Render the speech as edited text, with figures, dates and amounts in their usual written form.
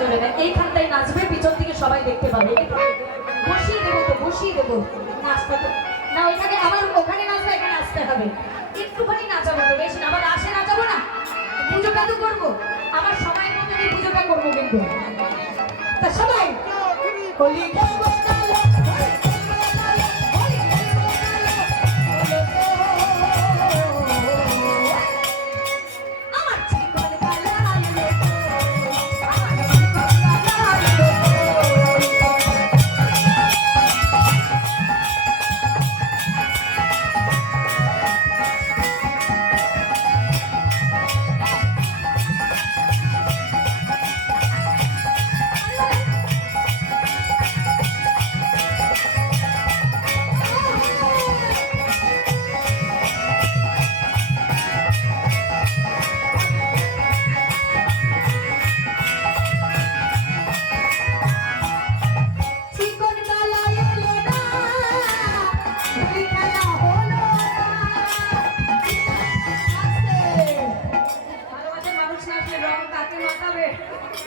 জোরে না, এইখানটাই নাচবে, পিছন থেকে সবাই দেখতে পাবে। বসিয়ে দেবো তো, বসিয়ে দেবো নাচতে তো না, ওইখানে আবার ওখানে নাচবে, এখানে আসতে হবে। একটুখানি নাচাবো তো, বেশি না, আবার আসে নাচাবো না, পুজোটা তো করবো, আমার সময়ের মধ্যে পুজোটা করবো কিন্তু। তা সবাই